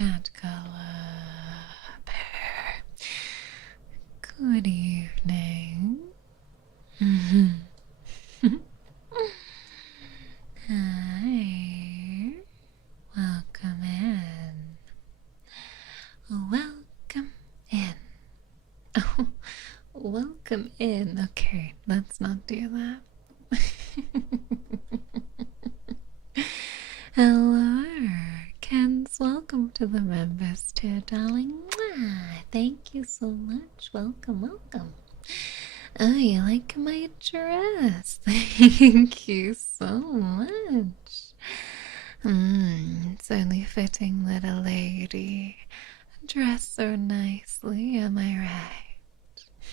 chat color. Good evening. Hi. Welcome in. Welcome in. Oh, welcome in. Okay, let's not do that. Hello, Kens. Welcome to the members tier, darling. Thank you so much. Welcome, welcome. Oh, you like my dress? Thank you so much. It's only fitting that a lady dress so nicely, am I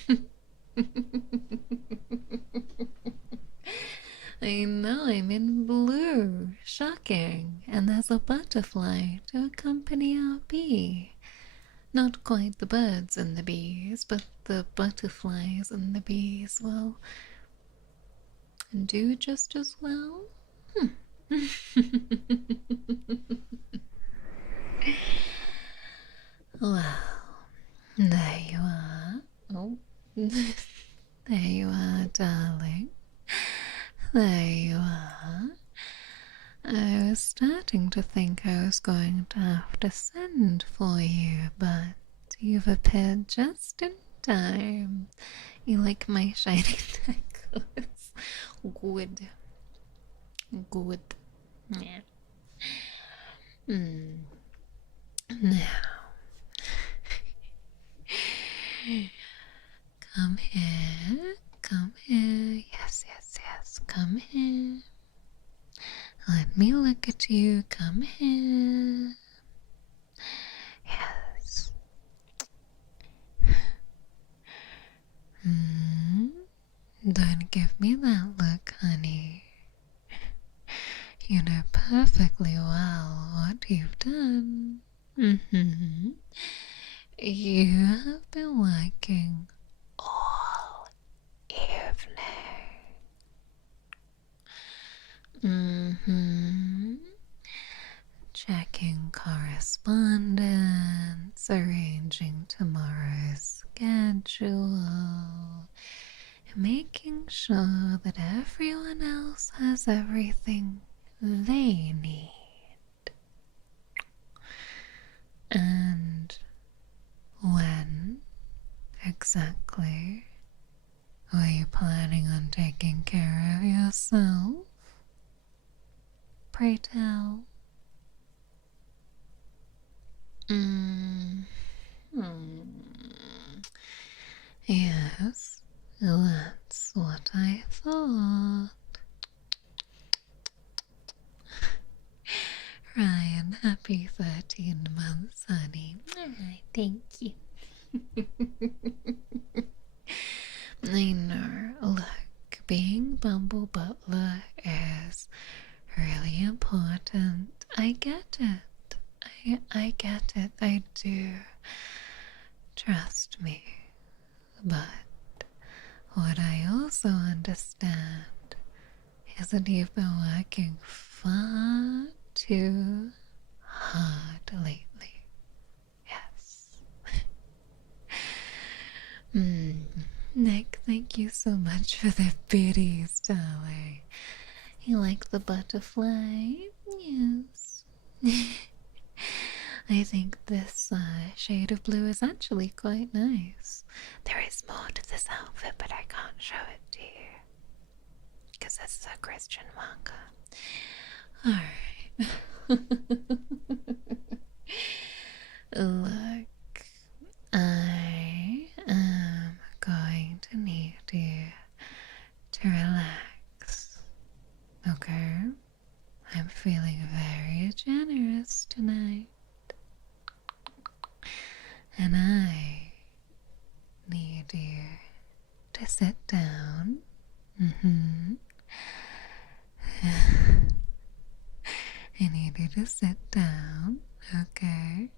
right? I know, I'm in blue. Shocking. And there's a butterfly to accompany our bee. Not quite the birds and the bees, but the butterflies and the bees will do just as well. Well, there you are. Oh, there you are, darling. There you are. I was starting to think I was going to have to send for you, but you've appeared just in time. You like my shiny necklace? Good. Good. Yeah. Now, come here. Come here. Yes, yes, yes. Come here. Let me look at you. Come here. Yes. Don't give me that look, honey. You know perfectly well what you've done. You have been working all evening. Checking correspondence, arranging tomorrow's schedule, making sure that everyone else has everything they need. And when exactly were you planning on taking care of yourself? Pray tell. Yes, that's what I thought. Ryan, happy 13 months, honey. Thank you. I know, look, being Bumble Butler is really important. I get it. I get it. I do. Trust me. But what I also understand is that you've been working far too hard lately. Yes. Nick, thank you so much for the biddies, darling. You like the butterfly? Yes. I think this shade of blue is actually quite nice. There is more to this outfit, but I can't show it to you. Because this is a Christian manga. Alright. Look, I am going to need you to relax. Okay? I'm feeling very generous tonight. And I need you to sit down. I need you to sit down, okay?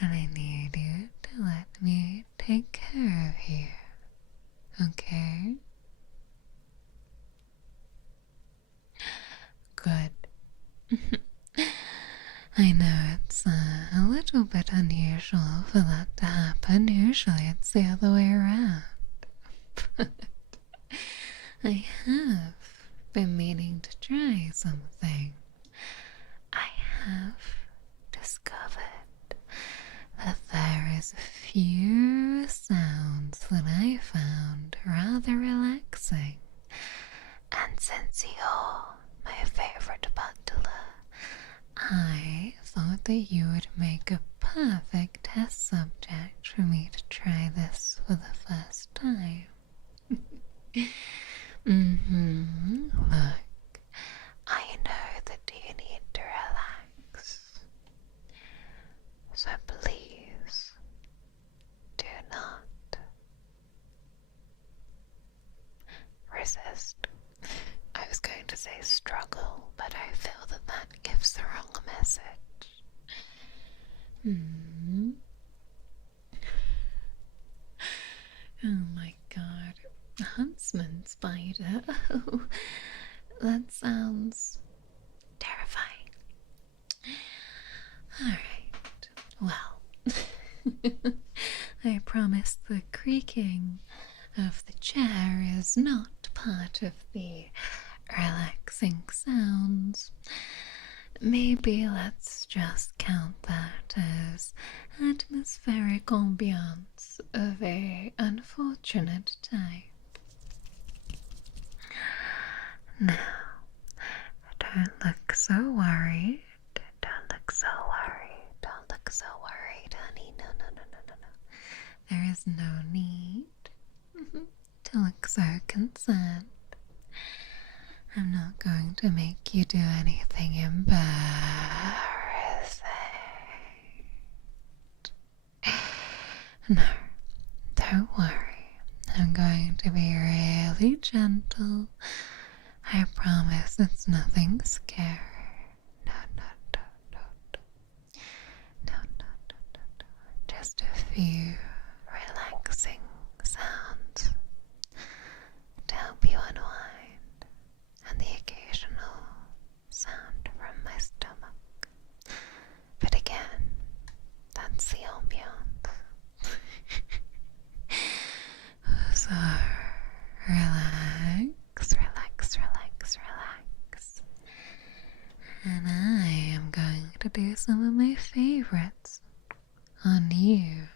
And I need you to let me take care of you, okay? Good. I know it's the other way around. But I have been meaning to try something. I have discovered that there is a few sounds that I found rather relaxing. And since you're my favorite butler, I thought that you would make a perfect test subject for me to try this for the first time. Look, I know that you need to relax. So please, do not resist. I was going to say struggle, but I feel that that gives the wrong message. Oh my god. A huntsman spider. Oh, that sounds terrifying. Alright, well, I promise the creaking of the chair is not part of the relaxing sounds. Maybe let's just count that as atmospheric ambiance of a unfortunate type. Now, don't look so worried. Don't look so worried. Don't look so worried, honey. No. There is no need to look so concerned. I'm not going to make you do anything embarrassing. No, don't worry. I'm going to be really gentle. I promise it's nothing scary. No. Just a few relaxing sounds to help you unwind, and the occasional sound from my stomach. But again, that's the ambiance. So relax. And I am going to do some of my favorites on you.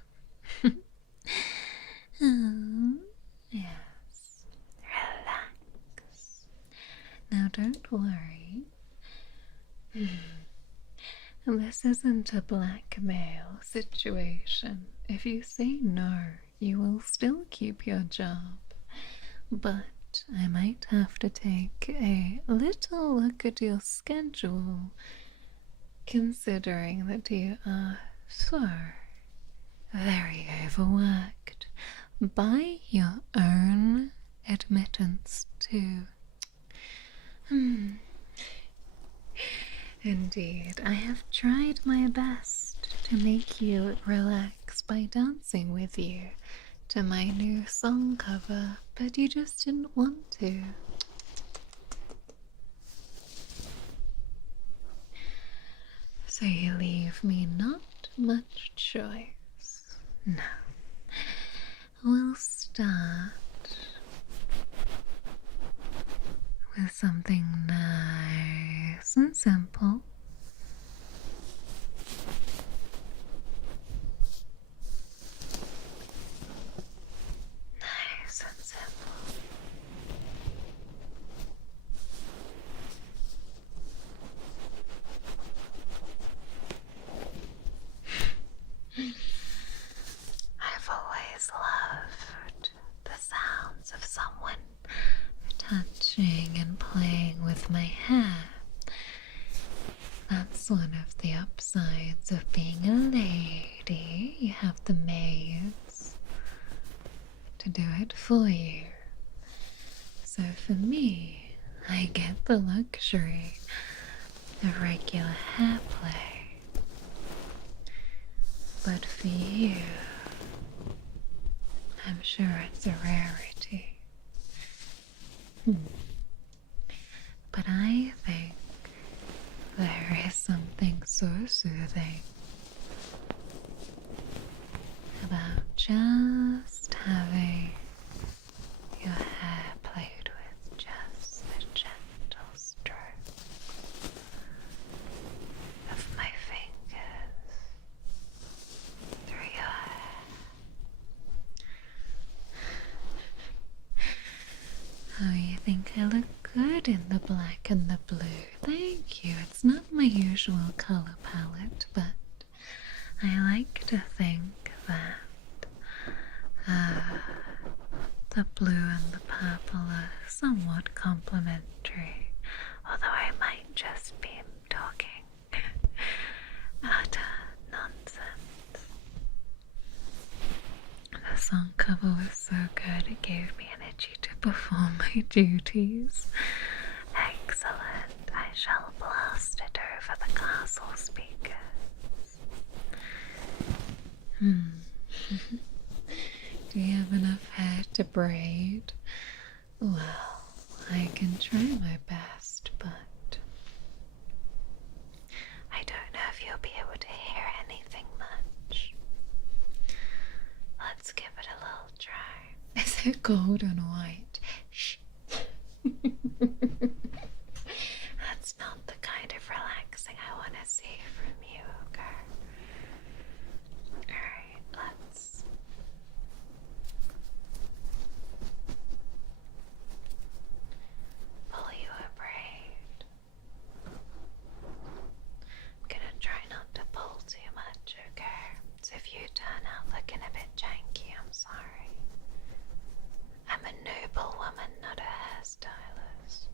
Oh, yes. Relax. Now don't worry. This isn't a blackmail situation. If you say no, you will still keep your job. But I might have to take a little look at your schedule, considering that you are so very overworked by your own admittance too. Indeed, I have tried my best to make you relax by dancing with you to my new song cover, but you just didn't want to. So you leave me not much choice. Now, we'll start with something nice and simple. Nice and simple. I've always loved the sounds of someone touching and playing with my hair. That's one of the upsides of being a lady. You have the maids to do it for you. So for me, I get the luxury of regular hair play. But for you, I'm sure it's a rarity. But I think there is something so soothing about just having your hair played with, just a gentle stroke of my fingers through your hair. Oh, you think I look good in the black and the blue? Thank you. It's not my usual color palette, but I like to think that the blue and the purple are somewhat complementary, although I might just be talking utter nonsense. The song cover was so good, it gave me energy to perform my duties. Excellent. I shall blast it over the castle speakers. Do you have enough hair to braid? Well, I can try my best, but I don't know if you'll be able to hear anything much. Let's give it a little try. Is it gold and white? Shh. That's not the kind of relaxing I want to see from you, okay? Alright, let's pull you a braid. I'm gonna try not to pull too much, okay? So if you turn out looking a bit janky, I'm sorry. I'm a noble woman, not a hairstylist.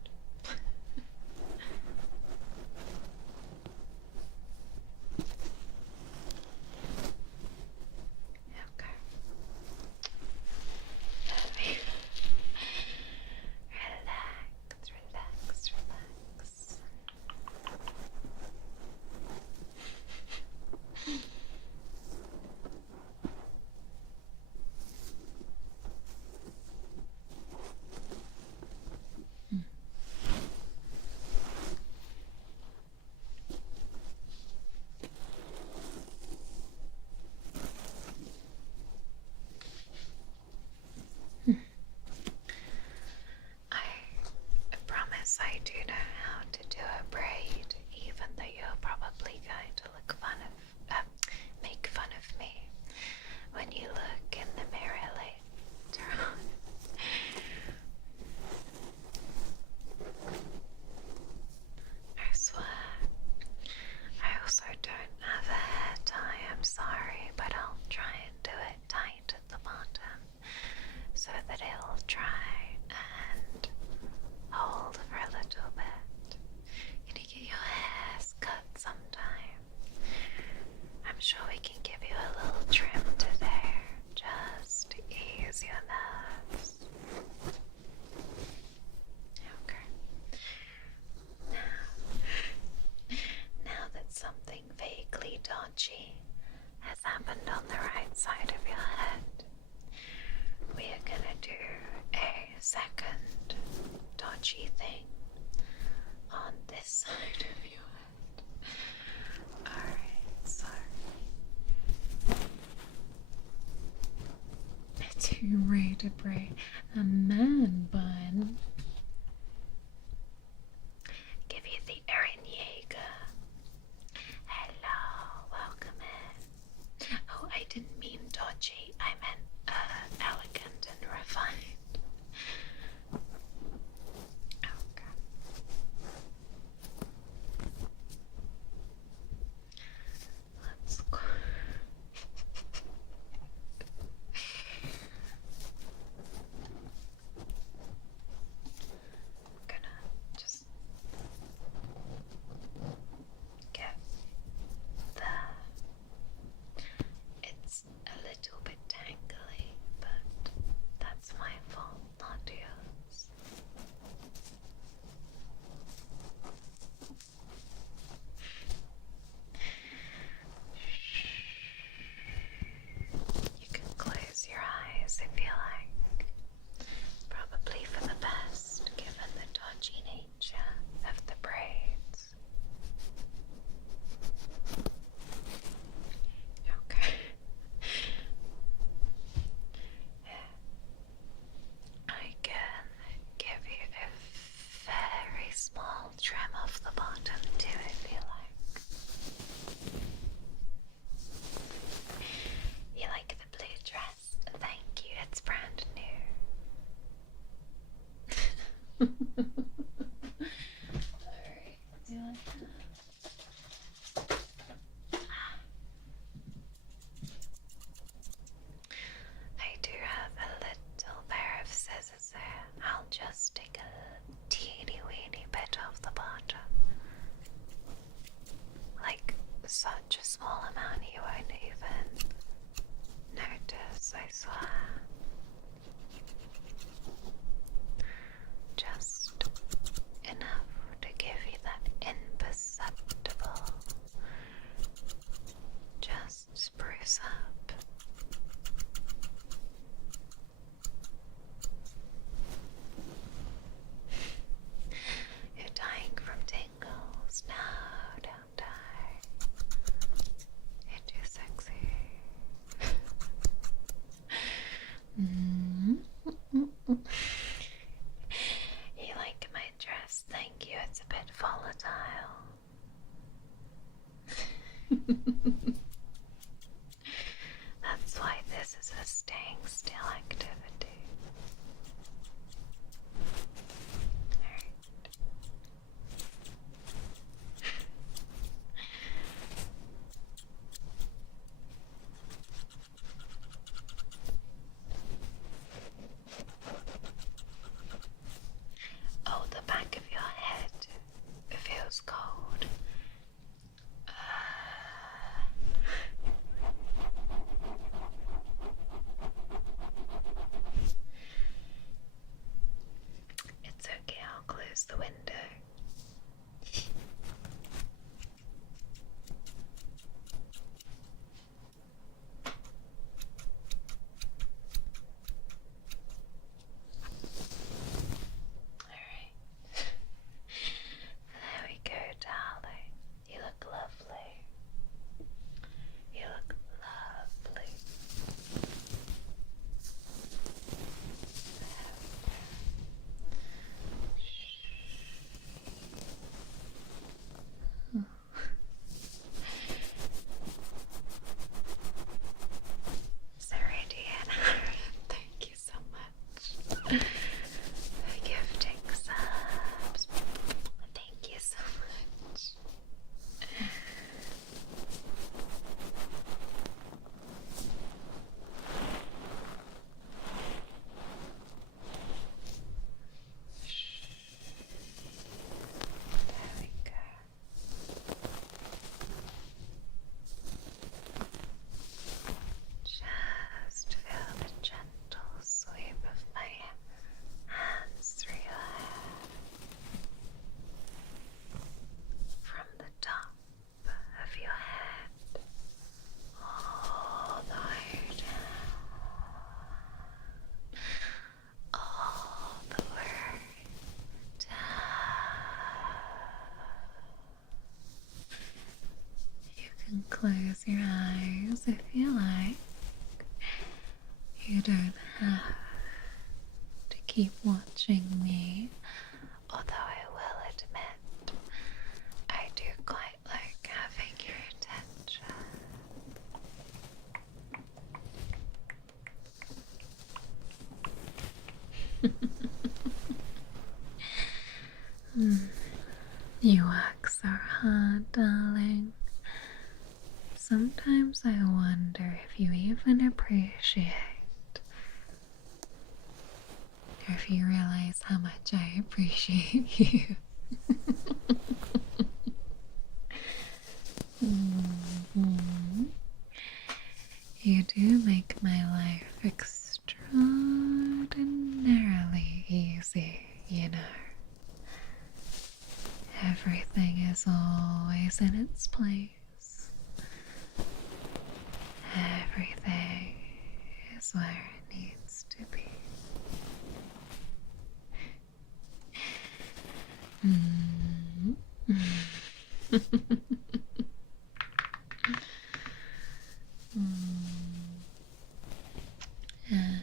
Okay. Relax, relax, relax. I promise I do know how to do a braid, even though you're probably going to make fun of me when you look in the mirror later on. I swear. I also don't have a hair tie, I'm sorry, but I'll try and do it tight at the bottom so that it'll try and hold for a little bit. Can you get your hairs cut sometime? I'm sure we can give you a little trim today, just to ease your nerves. Okay. Now that something vaguely dodgy has happened on the right side of your head, we are gonna do a second dodgy thing on this side of your head. Alright, so I'm ready to braid a man bun. Give you the Erin Yeager. Hello, welcome in. Oh, I didn't mean dodgy. I meant elegant and refined. Okay. Let's go. I'm gonna just get the. It's a little bit tangly, but that's my fault, not yours. You can close your eyes if you like. Probably for the best, given the dodgy nature of the braids. Okay. Alright, do I do have a little pair of scissors there. I'll just take a teeny weeny bit off the bottom. Like such a small amount you won't even notice, I swear. Just enough to give you that imperceptible, just spruce up. You're dying from tingles. No, don't die. You're too sexy. You like my dress? Thank you. It's a bit volatile. That's why this is a staying still activity. Alright. Oh, the back of your head feels cold. It's okay, I'll close the window. Alright. There we go, darling. You look lovely. You look lovely. Sorry, Deanna. Thank you so much for gifting subs. Thank you so much. There we go. Just feel the gentle sweep of my hands through your hair from the top of your head all the way down, all the way down. You can close your eyes if you like. You don't have to keep watching me, although I will admit I do quite like having your attention. You work so hard, darling. Sometimes I wonder if you even appreciate, or if you realize how much I appreciate you. You do make my life extraordinarily easy, you know. Everything is always in its place. Everything is where it needs to be. And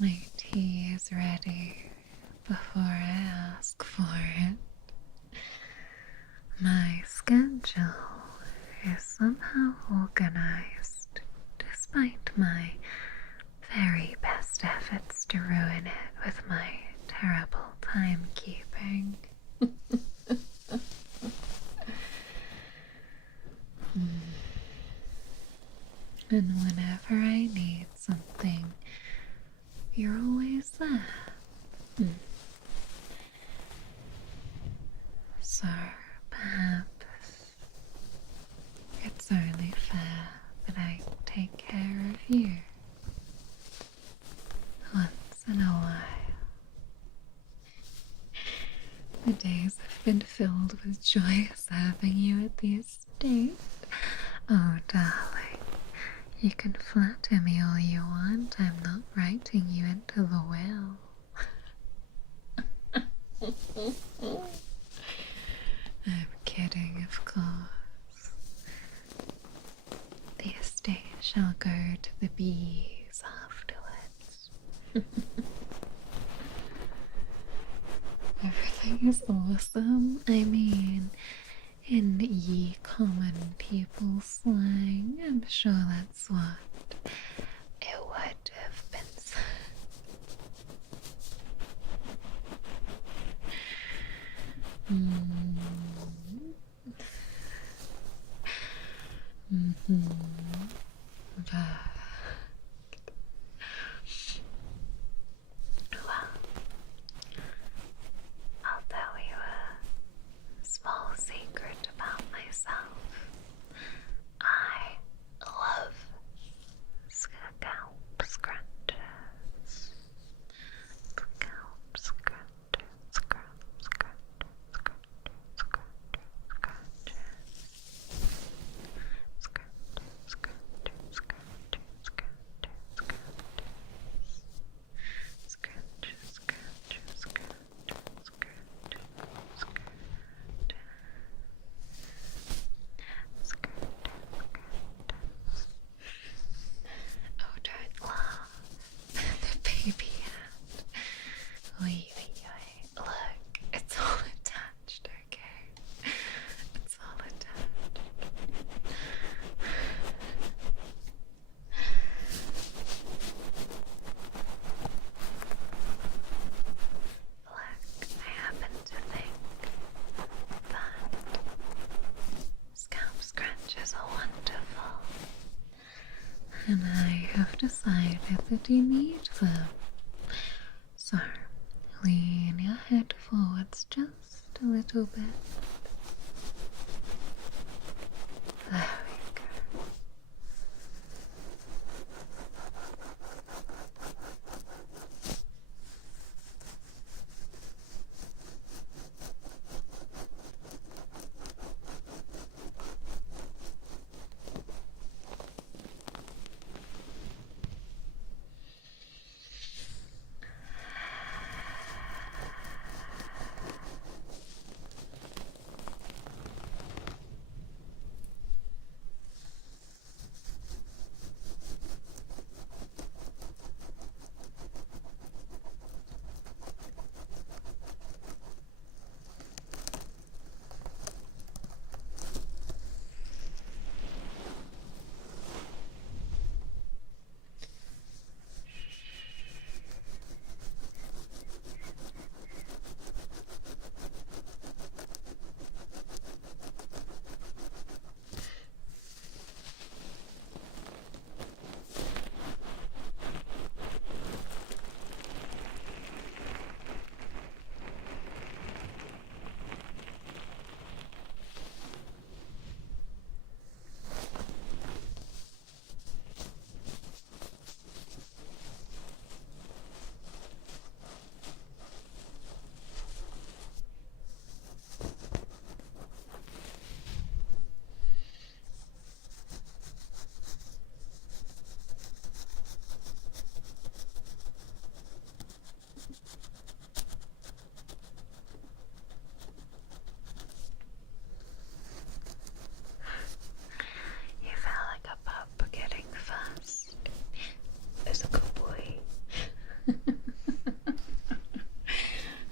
my tea is ready before I ask for it. My schedule is somehow organized despite my just to ruin it with my terrible timekeeping. And whenever I need something, you're always there. So perhaps it's only fair that I take care of you once in a while. The days have been filled with joy serving you at the estate. Oh, darling, you can flatter me all you want. I'm not writing you into the will. I'm kidding, of course. The estate shall go to the bees afterwards. Everything is awesome. I mean, in ye common people slang, I'm sure that's what it would have been said. Well, I'll tell you a small secret about myself. I love scalp scrunches. Scalp scrunches, scrunches, scrunches, scrunches, scrunches, scrunches, scrunches, scrunches, scrunches, scrunches, scrunches, oh, don't laugh. The baby hand. Oi, oi, oi. Look, it's all attached, okay? It's all attached. Look, I happen to think that scalp scratches are wonderful, and I have decided that you need them. So, lean your head forwards just a little bit. There we go.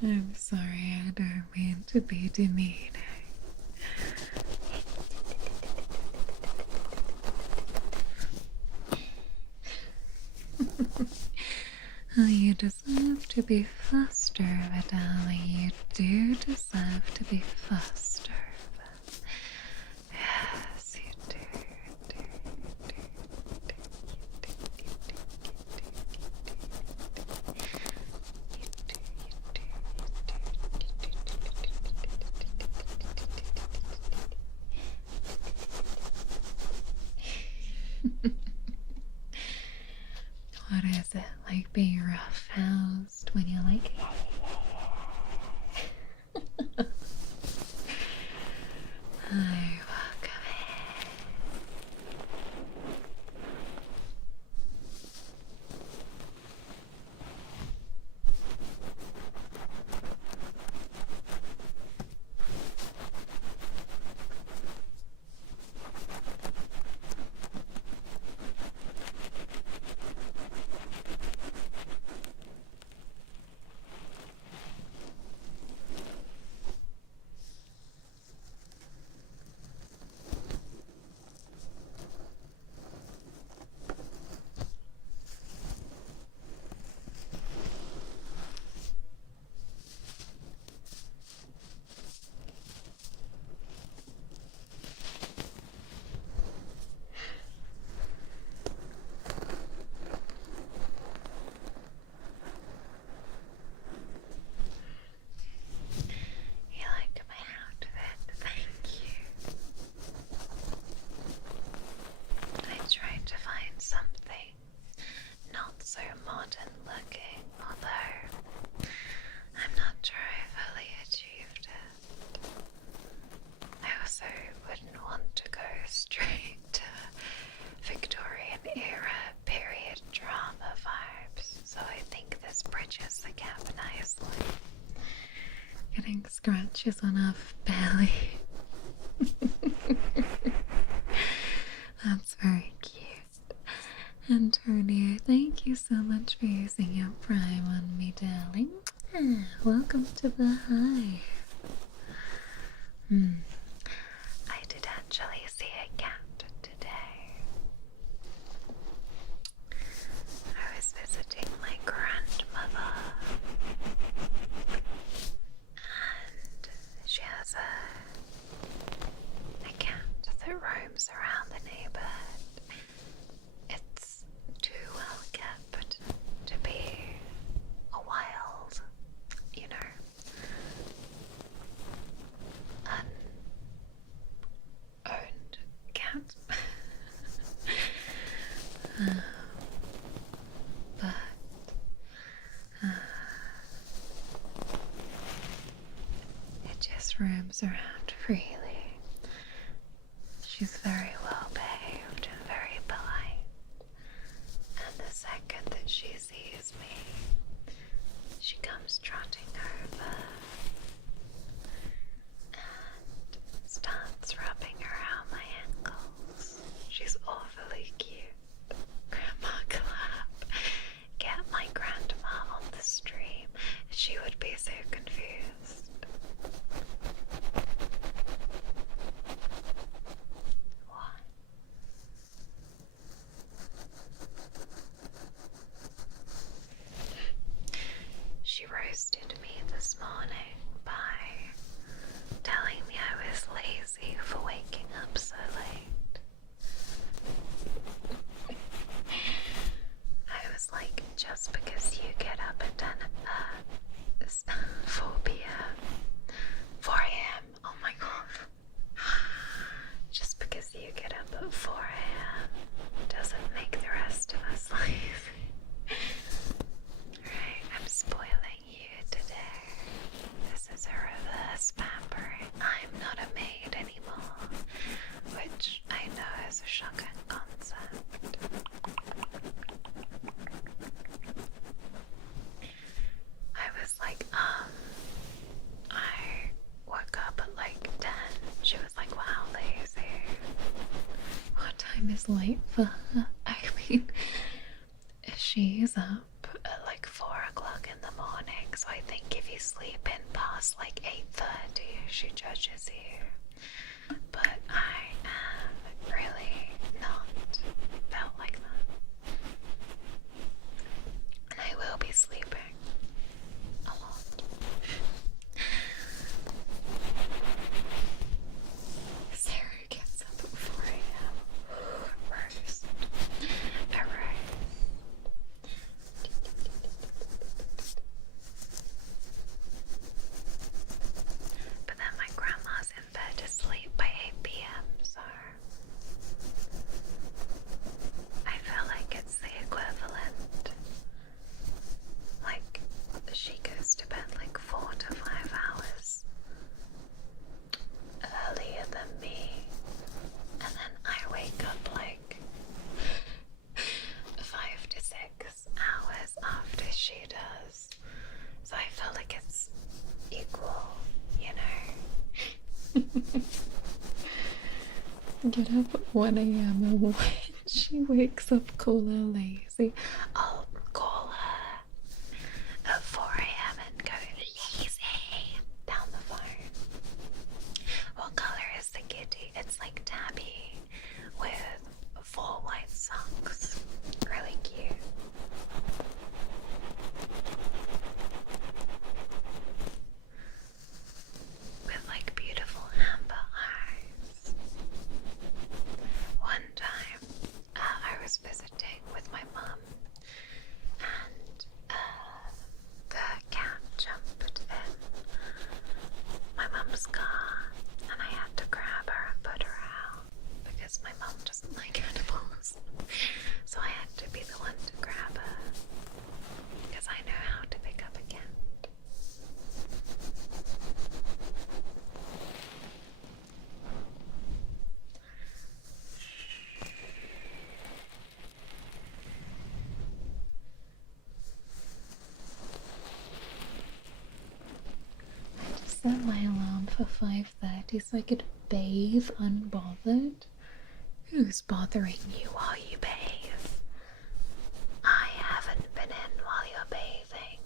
I'm sorry, I don't mean to be demeaning. Oh, you deserve to be flustered, but darling, you do deserve to be flustered. Yes, you do. What is it like being rough-housed when you're like... Hi, welcome in. Scratches on our belly. That's very cute. Antonio, thank you so much for using your Prime on me, darling. Welcome to the hive. I did actually see a cat today. I was visiting my grandmother. She has a cat that roams around the neighborhood. It's too well kept to be a wild, unowned cat. But roams around freely. She's very well behaved and very polite. And the second that she sees me, she comes trotting over and starts rubbing around my ankles. She's awfully cute. Grandma clap. Get my grandma on the stream. She would be so confused. She roasted me this morning by telling me I was lazy for waking up so late. I was like, just because you get up at 4 p.m. 4 a.m. Oh my god. Just because you get up at 4 a.m. doesn't make the rest of us lazy. Right, I'm spoiling you today. This is a reverse pampering. I'm not a maid anymore, which I know is a shocking concept. I was like, I woke up at like 10. She was like, wow, lazy. What time is late for her? I mean, she's up at like 4 o'clock in the morning, so I think if you sleep in past like 8:30, she judges you. But I am really not built like that. And I will be sleeping Get up at 1 a.m. and when she wakes up, call her lazy. I'll call her at 4 a.m. and go lazy down the phone. What color is the kitty? It's like tabby with 4 white socks. Really cute. With like beautiful amber eyes. One time I was visiting with my mum and the cat jumped in my mum's car and I had to grab her and put her out because my mum doesn't like animals. So I had to be the one to grab her because I know how to pick up a cat. I just set my alarm for 5:30 so I could bathe unbothered. Who's bothering you while you bathe? I haven't been in while you're bathing.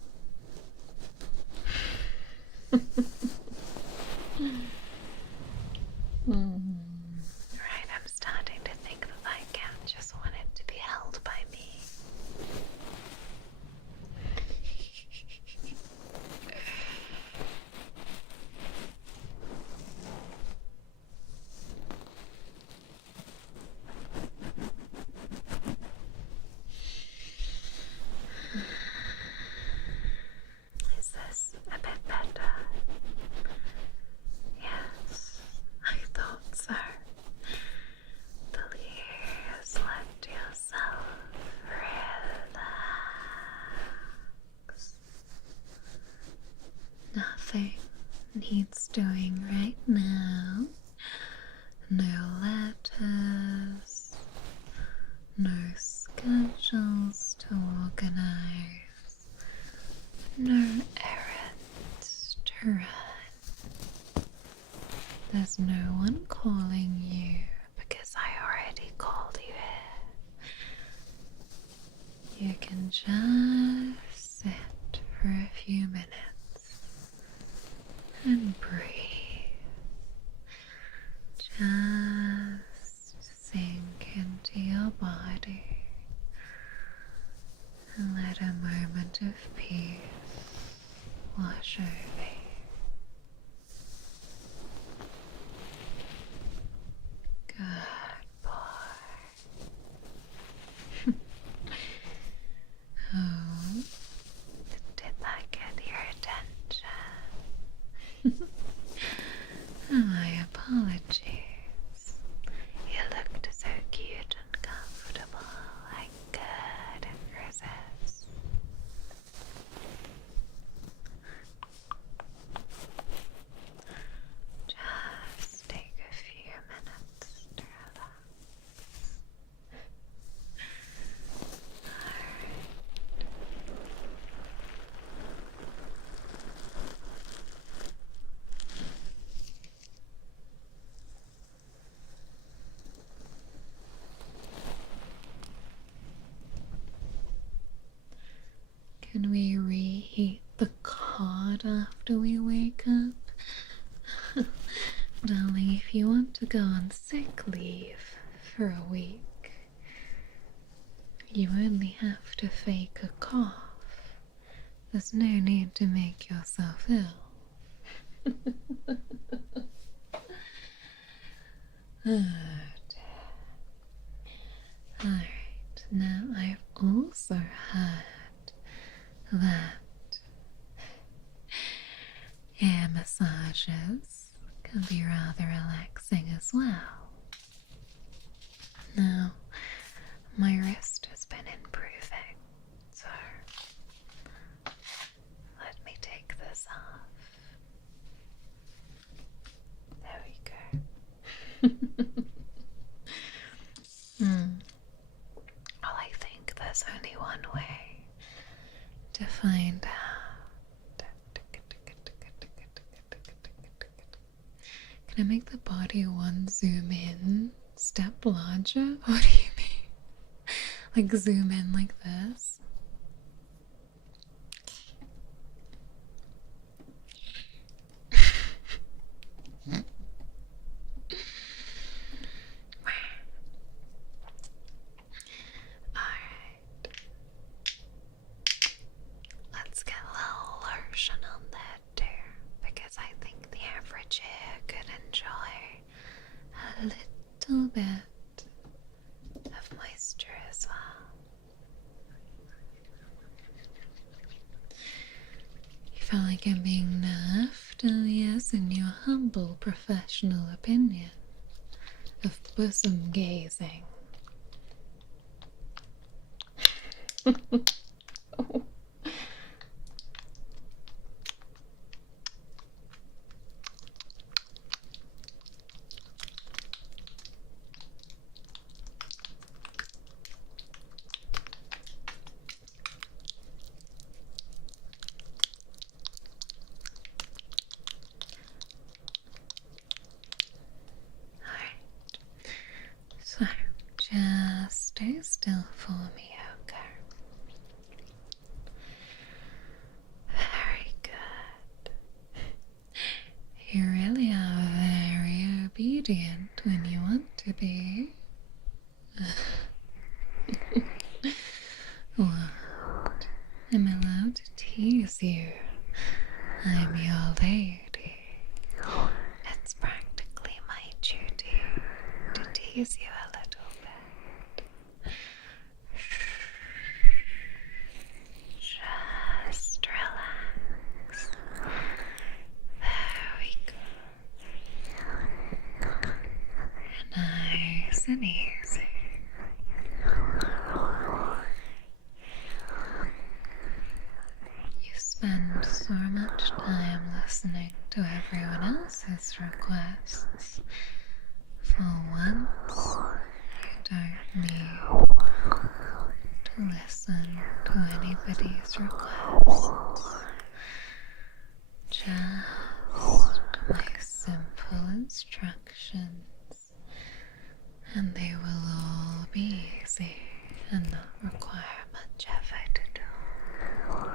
Right, I'm starting to think that cat just wanted to be held by me. Is this a bit better? Yes, I thought so. Please let yourself relax. Nothing needs doing right now. No letters, no schedules to organize, no errands to run. There's no one calling you because I already called you here. You can just sit for a few minutes and breathe. Just sink into your body and let a moment of peace wash over you. Good boy. Oh, did that get your attention? My apologies. You looked so cute and comfortable, I couldn't resist. Just take a few minutes to relax. Can we reheat the card after we wake up? Darling, if you want to go on sick leave for a week, you only have to fake a cough. There's no need to make yourself ill. Alright, now I've also heard that ear massages can be rather relaxing as well. Now, my wrist has been improving, so let me take this off. There we go. Well, I think there's only one way to find out. Can I make the body one zoom in step larger? What do you mean? Like zoom in like this? Alright. Let's get a little lotion on that too, because I think the average hair could enjoy a little bit of moisture as well. You feel like I'm being nerfed? Oh yes, in your humble professional opinion of bosom gazing. Oh. So, just stay still for me, okay? Very good. You really are very obedient when you want to be. What? Am I allowed to tease you? I'm your lady. It's practically my duty to tease you a little bit. Just relax. There we go. Nice and easy. You spend so much time listening to everyone else's requests. For once, you don't need to listen to anybody's requests. Just my simple instructions, and they will all be easy and not require much effort at all.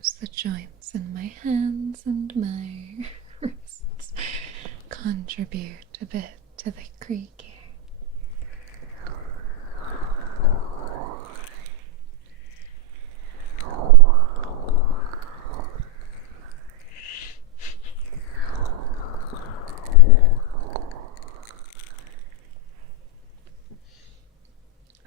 sometimes the joints in my hands and my wrists contribute a bit to the creaking.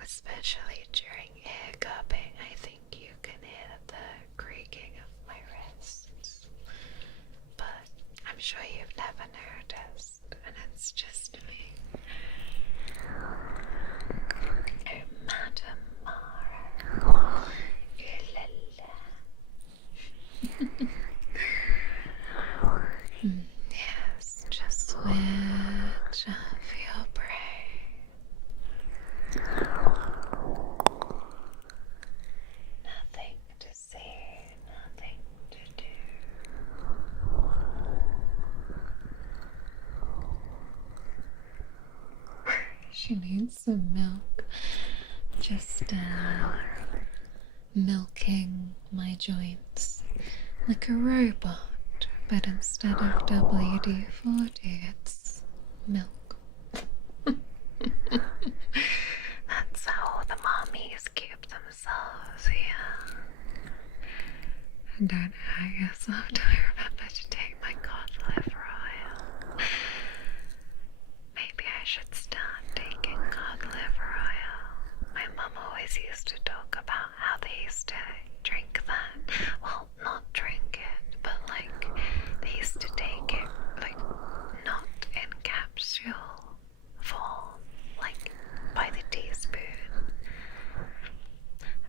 Especially during ear cupping, I think you can hear the creaking of my wrists. But I'm sure you've never noticed, and it's just me. Oh, Madam Mara. Yes, just switch off your brain. Nothing to say, nothing to do. She needs some milk. Just milking my joints like a robot, but instead of WD-40, it's milk. That's how the mommies keep themselves here. And don't hurt yourself till I remember to take my cod liver oil. Maybe I should start taking cod liver oil. My mum always used to talk about how they used to drink that. Well, not drink it, but like they used to take it like not in capsule form, like by the teaspoon.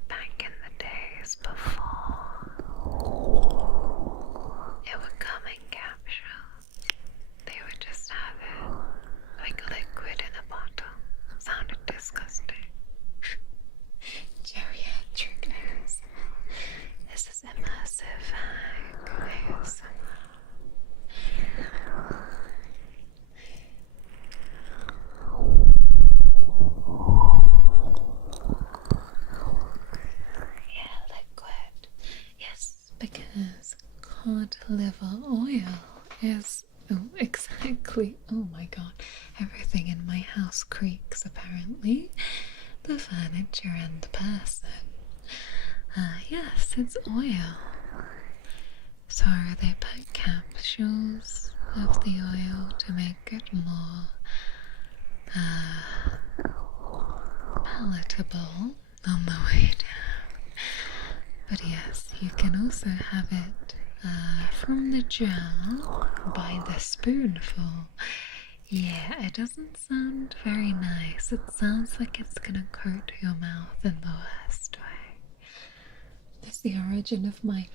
Back in the days before it would come in capsules, they would just have it like liquid in a bottle. Sounded disgusting. Geriatric ASMR. This is immersive ASMR. Yeah, liquid. Yes, because cod liver oil is exactly. Oh my god, everything in my house creaks apparently. The furniture and the person. Yes, it's oil. So they put capsules of the oil to make it more palatable on the way down. But yes, you can also have it from the jar by the spoonful. Yeah, it doesn't sound very nice. It sounds like it's gonna coat your mouth in the worst way. That's the origin of my.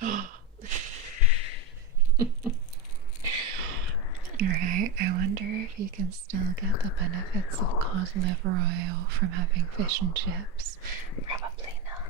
Right, I wonder if you can still get the benefits of cod liver oil from having fish and chips. Probably not.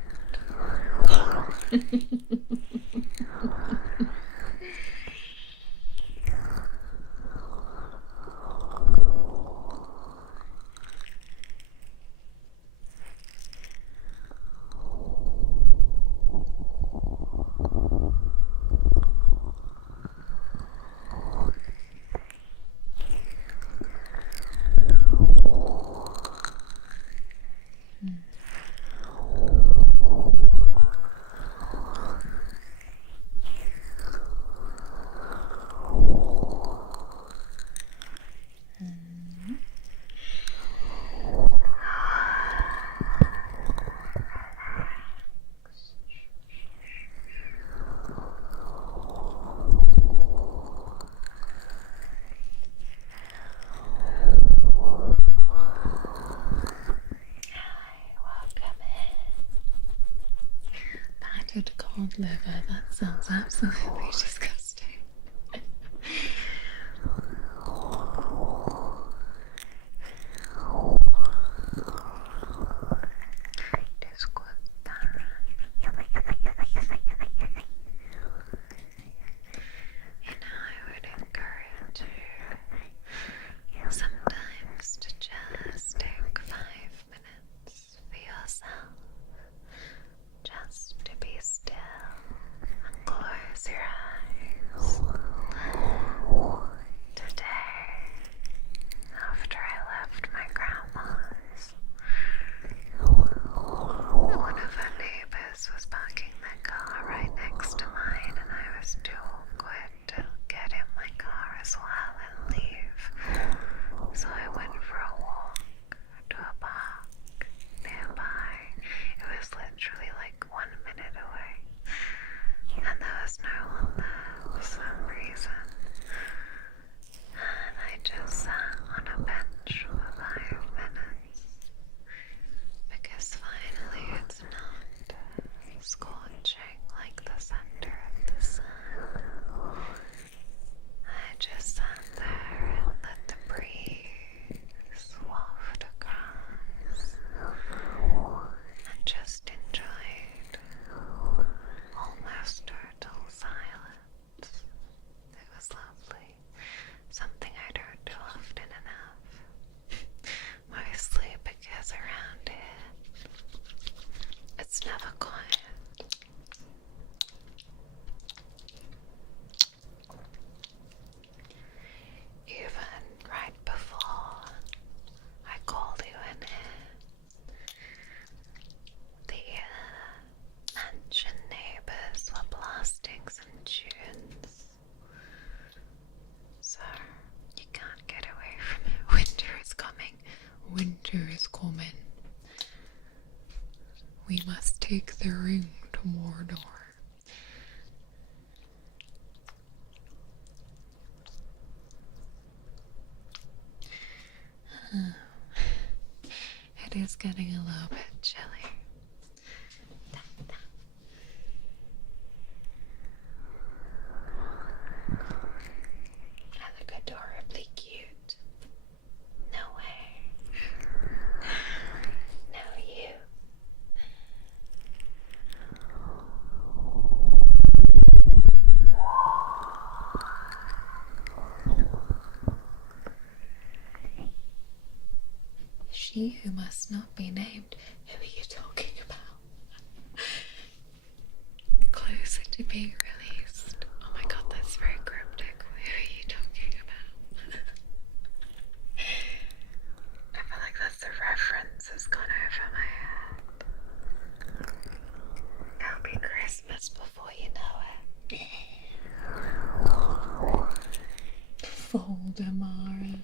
Battered cod liver, that sounds absolutely disgusting. I would encourage you sometimes to just take 5 minutes for yourself, just to be still and go take the ring to Mordor. It is getting a little bit chilly. I look adorably cute. No way. No, you. She who must not be named. Who are you talking about? Closer to being released. Oh my god, that's very cryptic. Who are you talking about? I feel like that's the reference that's gone over my head. It'll be Christmas before you know it. Voldemort.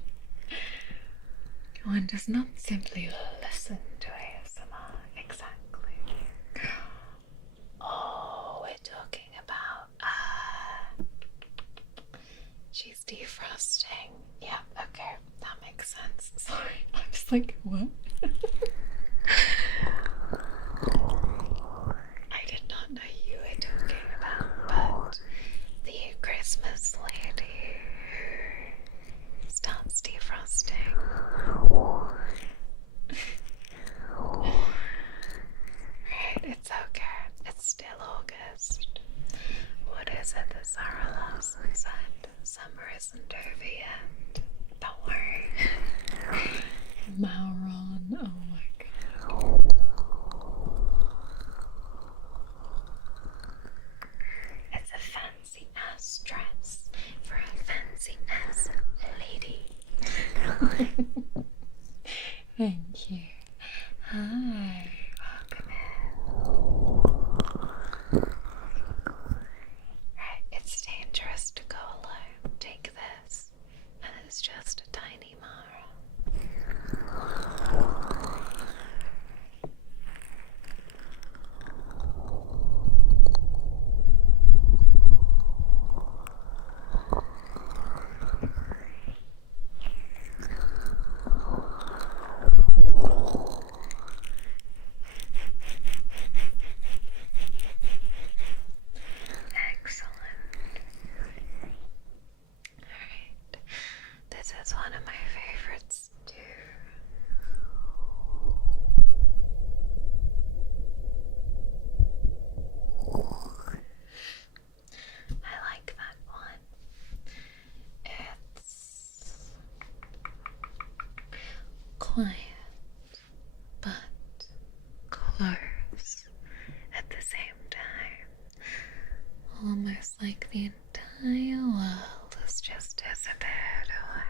One does not simply listen to ASMR, exactly. Oh, we're talking about, she's defrosting. Yeah, okay, that makes sense. Sorry, I was like, what? I did not know you were talking about, but the Christmas lady who starts defrosting. Right, it's okay. It's still August. What is it that Sarah loves said? Summer isn't over yet. Don't worry. Mauron, oh my god. It's a fancy ass dress for a fancy ass lady. Thank you. Hi, welcome in. Right, it's dangerous to go alone. Take this, and it's just a tiny Mara. This is one of my favorites too. I like that one. It's quiet but close at the same time. Almost like the entire world has just disappeared away.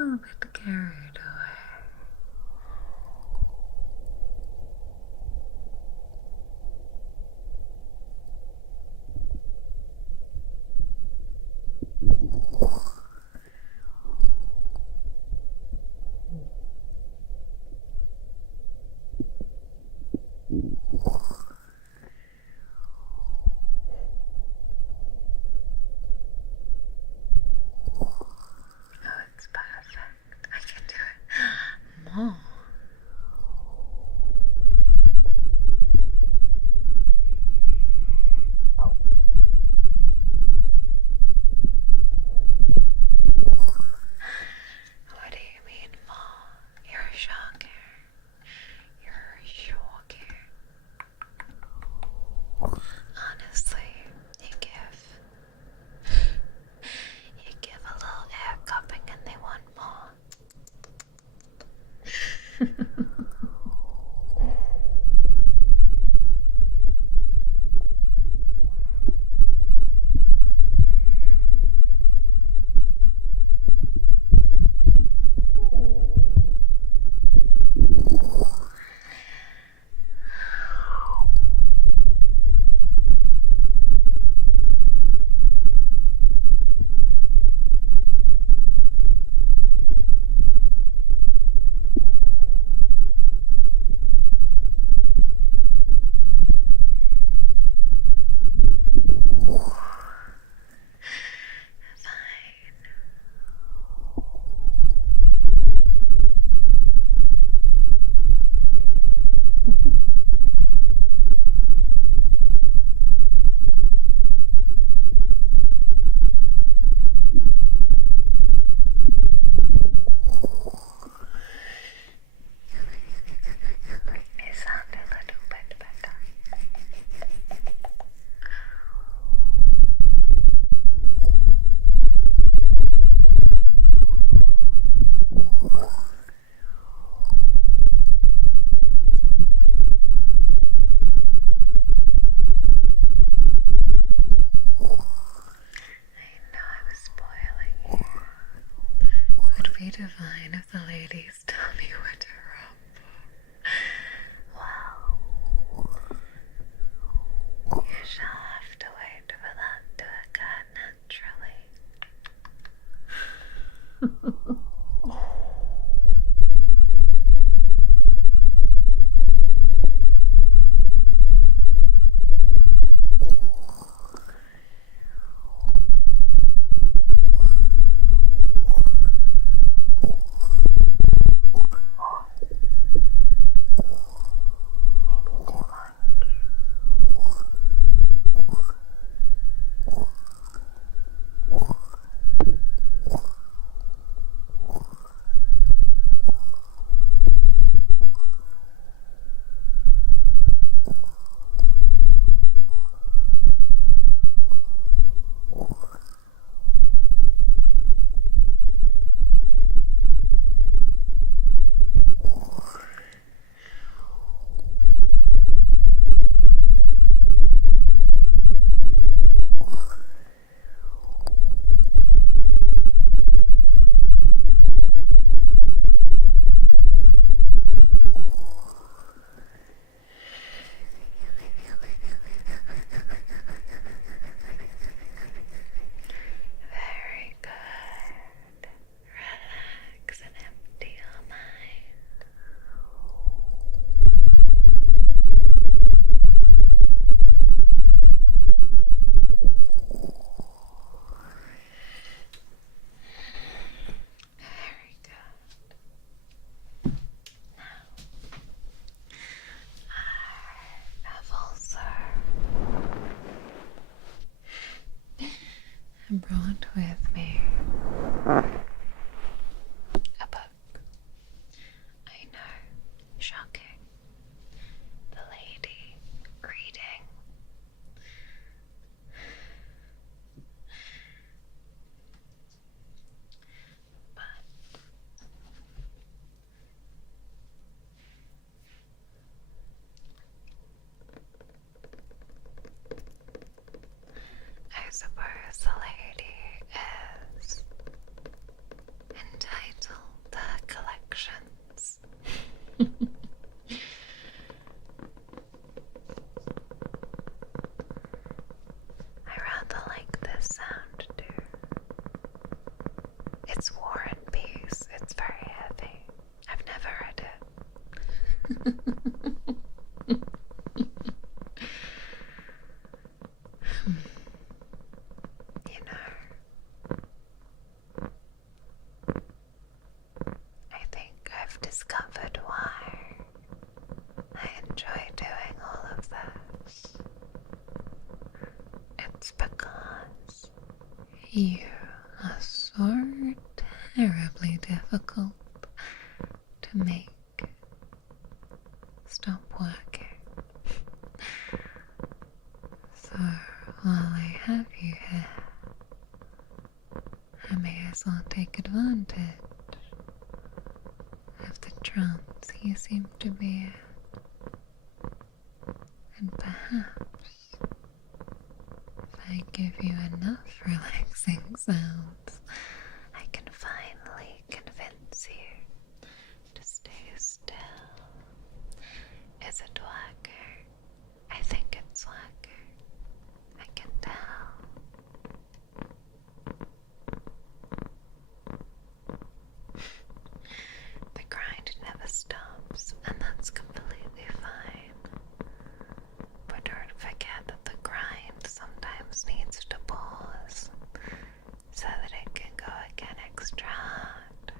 little bit carried away. Oh, it's perfect. I can do it more. What do you mean more? You're shocking. You're shocking. Honestly, you give a little air cupping and they want more. It sounded a little bit better. I know I was spoiling you. It would be divine if the ladies tell me what to rub. Well, you shall have to wait for that to occur naturally. I rather like this sound too. It's War and Peace. It's very heavy. I've never heard it. You know, I think I've discovered why I enjoy doing all of this. It's because you are so terribly difficult to make stop working. So while I have you here, I may as well take advantage of the trance you seem to be in. And perhaps, if I give you enough relaxing sounds, I can finally convince you to stay still. Is it working? I think it's working. I can tell. The grind never stops, and that's completely fine. But don't forget that the grind sometimes needs to pause so that it can go again extra hard.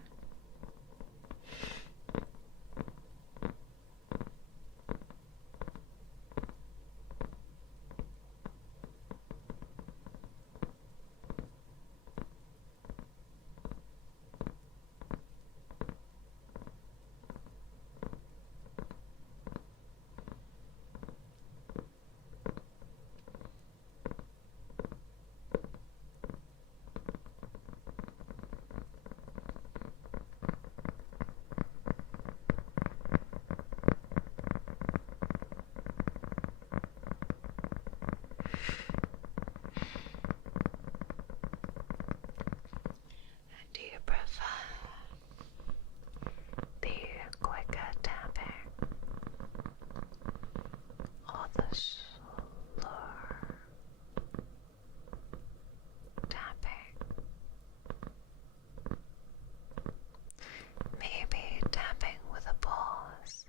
Do you prefer the quicker tapping or the slower tapping? Maybe tapping with a pause.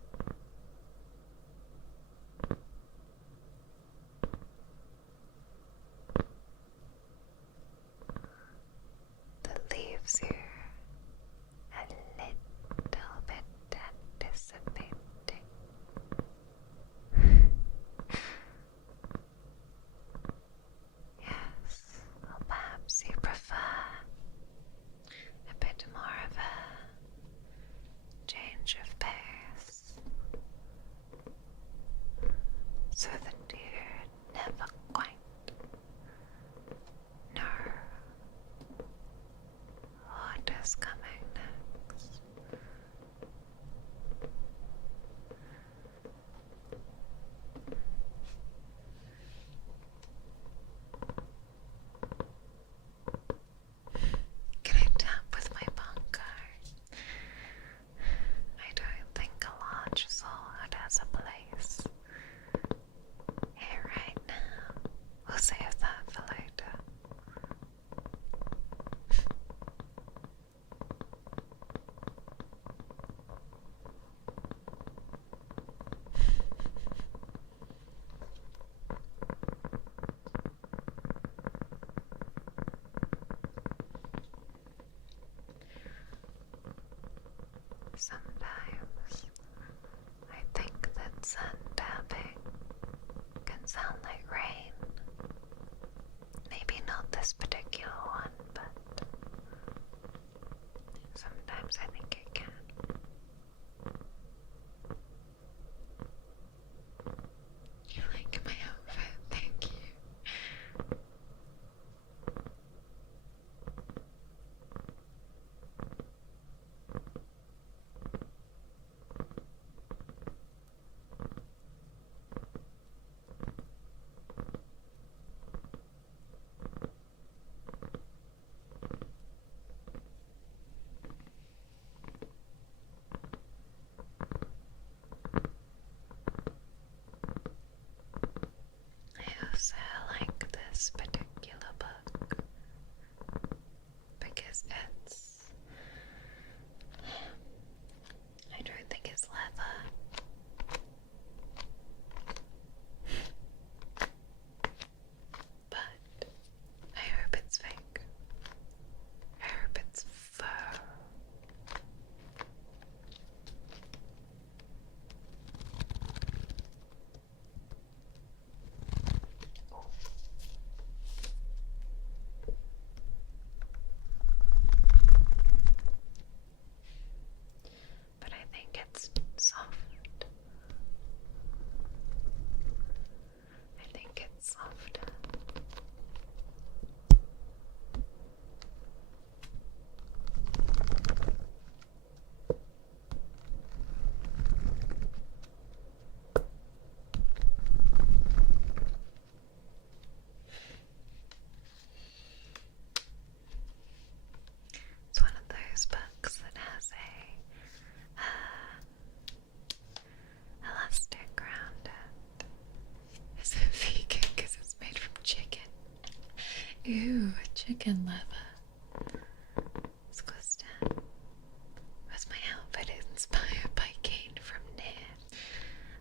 That leaves you a little bit anticipating. Yes, or perhaps you prefer a bit more of a change of pace, so that you never quite know what is coming next. Can I tap with my bunker? I don't think a large sword has a place here right now. We'll save that for later. Sometimes I think that sun tapping can sound like rain. Maybe not this particular one, but sometimes I think it can. You like my outfit? Thank you. elastic around it. Is it vegan because it's made from chicken? Ew, chicken liver. Disgusting. Was my outfit inspired by Kane from Near?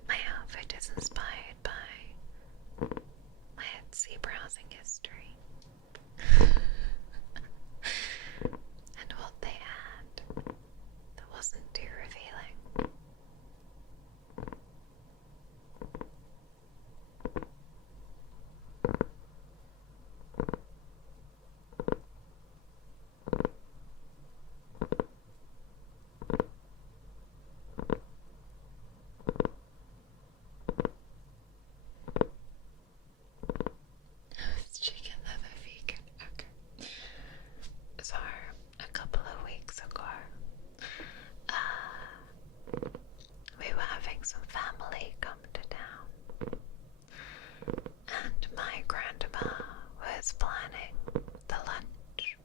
My outfit is inspired by my Etsy browsing history. And what they had that wasn't too revealing. It's chicken liver vegan. Okay. So, a couple of weeks ago, we were having some family come to town, and my grandma was planning the lunch,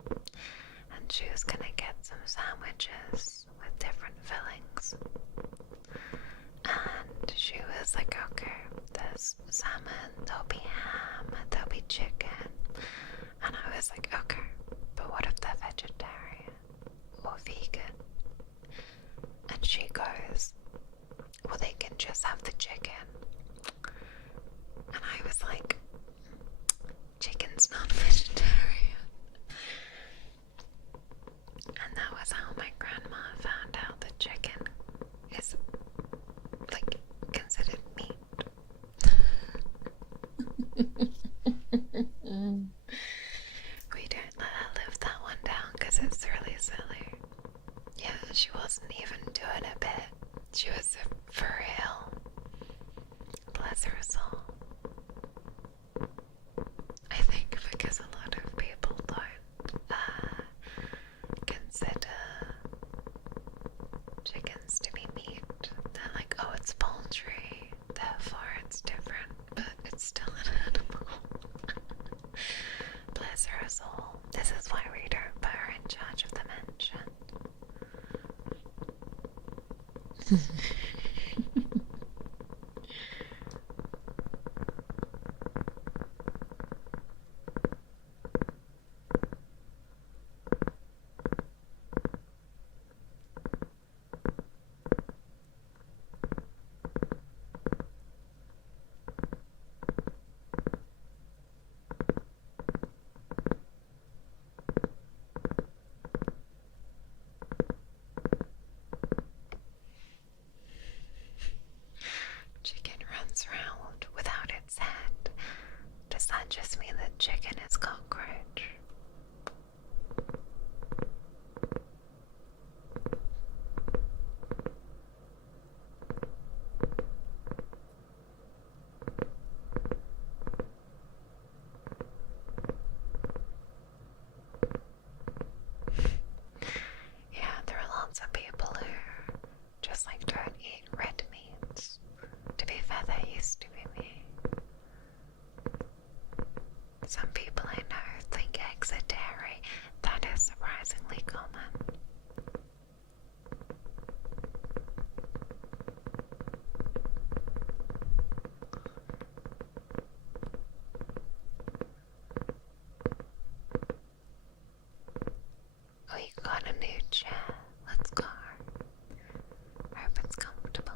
and she was gonna get some sandwiches with different fillings. And she was like, okay, there's salmon, there'll be ham, there'll be chicken. And I was like, okay, but what if they're vegetarian or vegan? And she goes, well, they can just have the chicken. And I was like, chicken's not vegetarian. And that was how my grandma found out that chicken is, like, considered meat. We don't let her live that one down because it's really silly. Yeah, she wasn't even doing a bit. She was for real. Bless her soul. I think because a lot of people don't consider chickens to be meat. They're like, oh, it's poultry, therefore it's different, but it's still an animal. Bless her soul. This is why we don't put her in charge of the mansion. Chicken runs around without its head. Does that just mean that chicken is cockroach? Yeah, there are lots of people who just like don't eat red meats. To be fair, that used to be me. Some people I know think eggs are dairy. That is surprisingly common. Oh, you got a new chair. Let's go. I hope it's comfortable.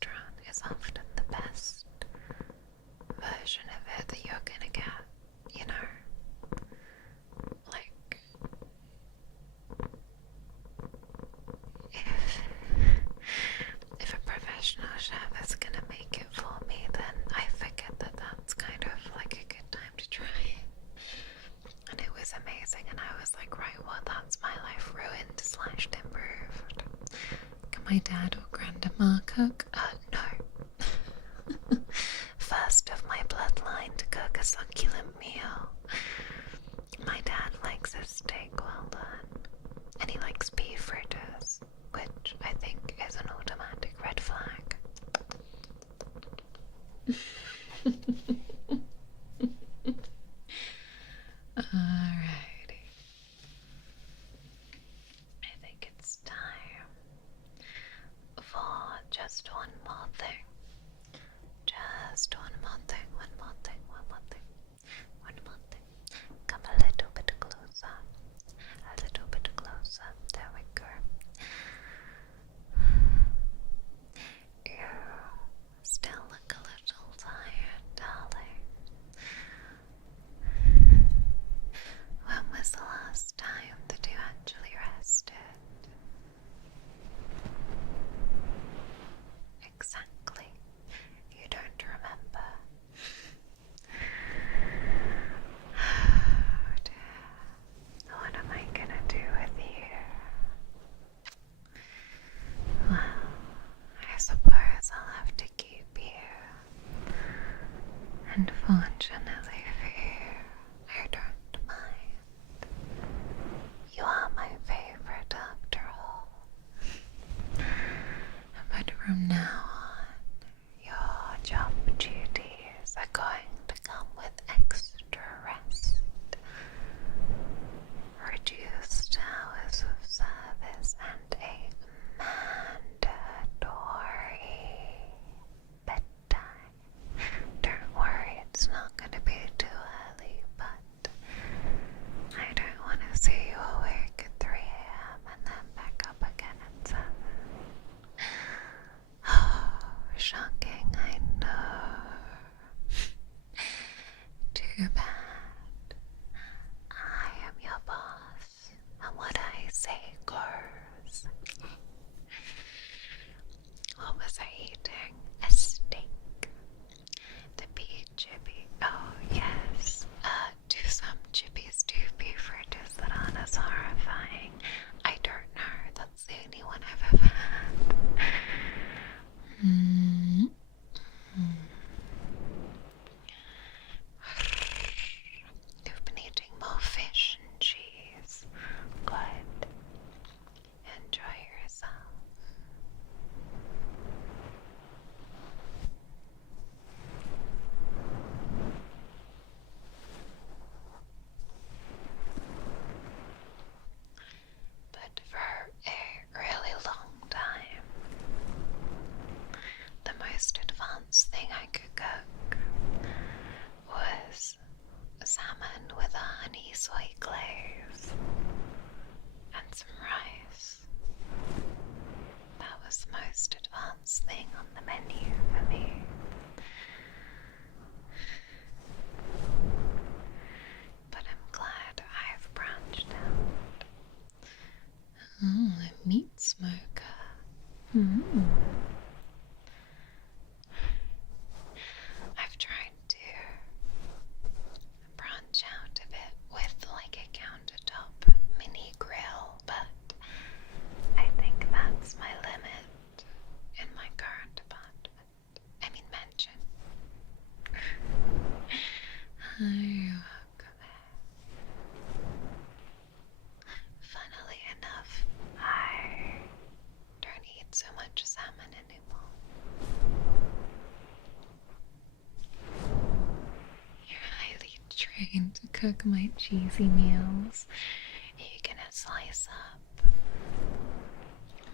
restaurant is often the best version of it that you're gonna get, you know? Like, if a professional chef is gonna make it for me, then I figured that that's kind of like a good time to try it. And it was amazing, and I was like, right, well, that's my life ruined / improved. Can my dad or grandma cook? No. First of my bloodline to cook a succulent meal. My dad likes his steak well done, and he likes beef fritters, which I think is an automatic red flag. Alrighty. I think it's time for just one more thing. Just one more thing, one more thing, one more thing, one more thing. Come a little bit closer. A little bit closer. There we go. You still look a little tired, darling. When was the last time that you actually rested? Exactly. You don't remember. Oh dear. What am I gonna do with you? Well, I suppose I'll have to keep you. And fortunately for you, I don't mind. You are my favorite after all. But from now on, your job duties are going to come with extra rest, reduced hours of service, and a mandatory bedtime. Don't worry, it's not going to be too early, but I don't want to see you awake at 3 a.m. and then back up again at 7. Oh, shocking, I know. Too bad. I am your boss, and what I say goes. What was I eating? A steak. The beef chippy. Oh, yes. Do some chippies do beef fritters that aren't as horrifying? I don't know. That's the only one I've ever had. You've been eating more fish and cheese. Good. Enjoy yourself. But for a really long time, the most advanced thing I could cook was salmon with a honey soy glaze and some rice. That was the most advanced thing on the menu for me. But I'm glad I've branched out. Oh, a meat smoker. I've tried to branch out a bit with like a countertop mini grill, but I think that's my limit in my current apartment. I mean mansion. You're welcome. Funnily enough, I don't eat so much salmon anymore. You're highly trained to cook my cheesy meals. You're gonna slice up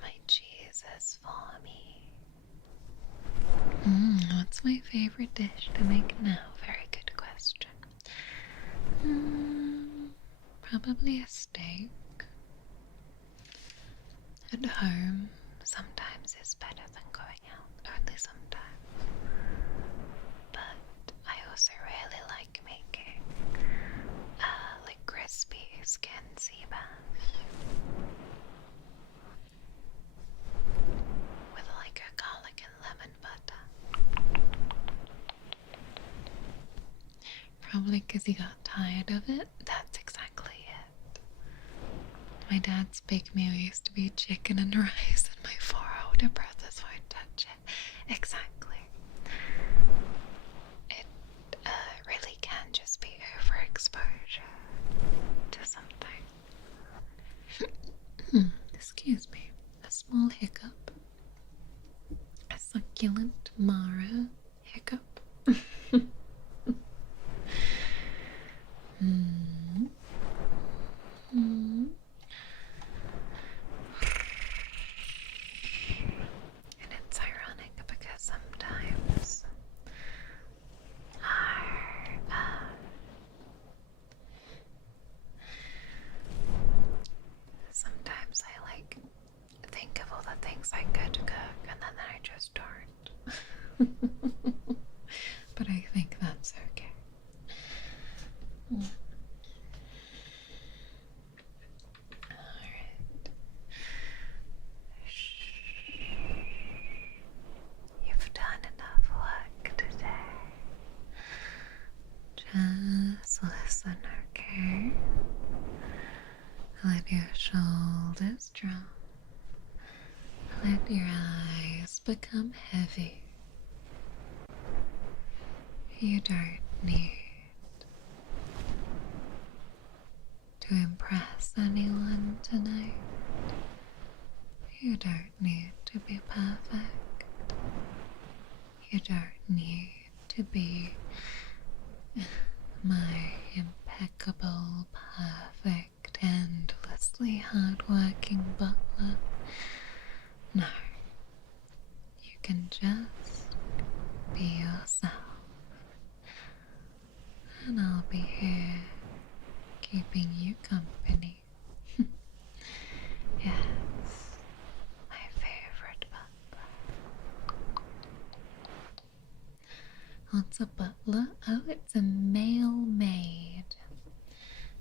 my cheeses for me. What's my favorite dish to make now? Very good question. Probably a steak. At home, sometimes is better than going out, or at least lemon butter. Probably because he got tired of it. That's exactly it. My dad's big meal used to be chicken and rice, and my 4 older brothers won't touch it. Exactly. It really can just be overexposure to something. Excuse me. A small hiccup. A succulent Mara hiccup. And it's ironic because sometimes sometimes I like think of all the things I could cook and then I just don't. But I think that's okay. Alright. You've done enough work today. Just listen, okay? Let your shoulders drop. Let your eyes become heavy. You don't need to impress anyone tonight. You don't need to be perfect. You don't need to be my impeccable, perfect, endlessly hardworking butler. No. You can just be yourself. And I'll be here keeping you company. Yes, my favorite butler. What's a butler? Oh, it's a male maid.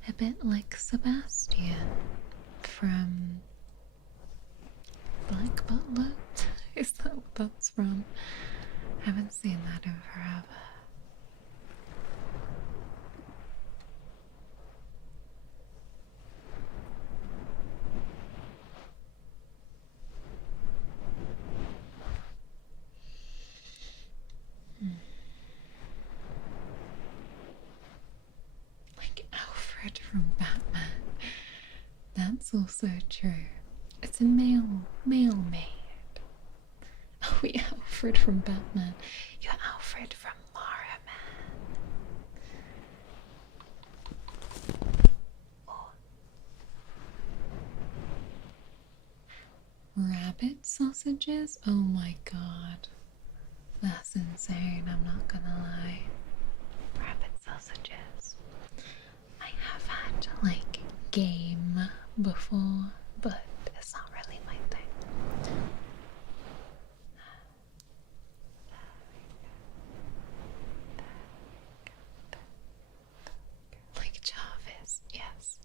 A bit like Sebastian from Black Butler. Is that what that's from? Haven't seen that in forever. Like Alfred from Batman. That's also true. It's a male maid. Oh, yeah, Alfred from Batman. You're Alfred from MaraMaid. Oh. Rabbit sausages? Oh my god. That's insane, I'm not gonna lie. Rabbit sausages. I have had, like, game before, but it's not really my thing. Like Jarvis, yes.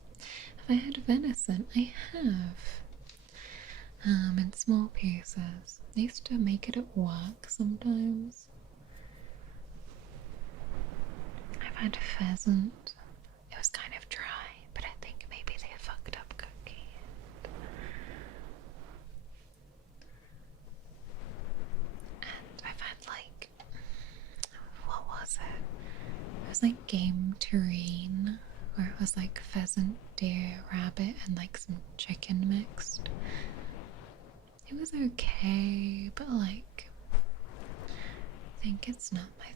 Have I had venison? I have. In small pieces. I used to make it at work sometimes. I've had pheasant. It was kind of dry, but I think maybe they fucked up cooking it. And I've had like, what was it? It was like game terrine, where it was like pheasant, deer, rabbit, and like some chicken mixed. It was okay, but like, I think it's not my